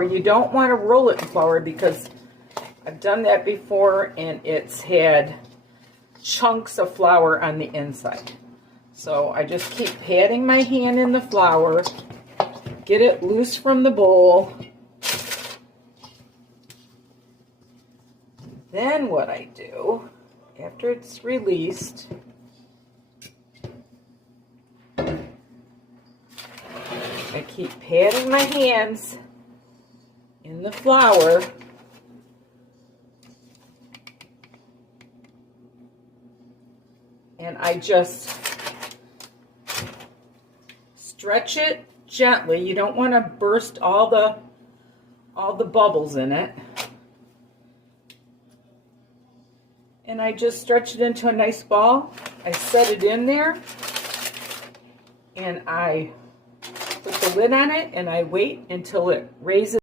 You don't want to roll it in flour because I've done that before and it's had chunks of flour on the inside. So I just keep patting my hand in the flour, get it loose from the bowl. Then what I do, after it's released, I keep patting my hands in the flour. And I just stretch it gently. You don't want to burst all the bubbles in it. And I just stretch it into a nice ball. I set it in there and I put the lid on it and I wait until it raises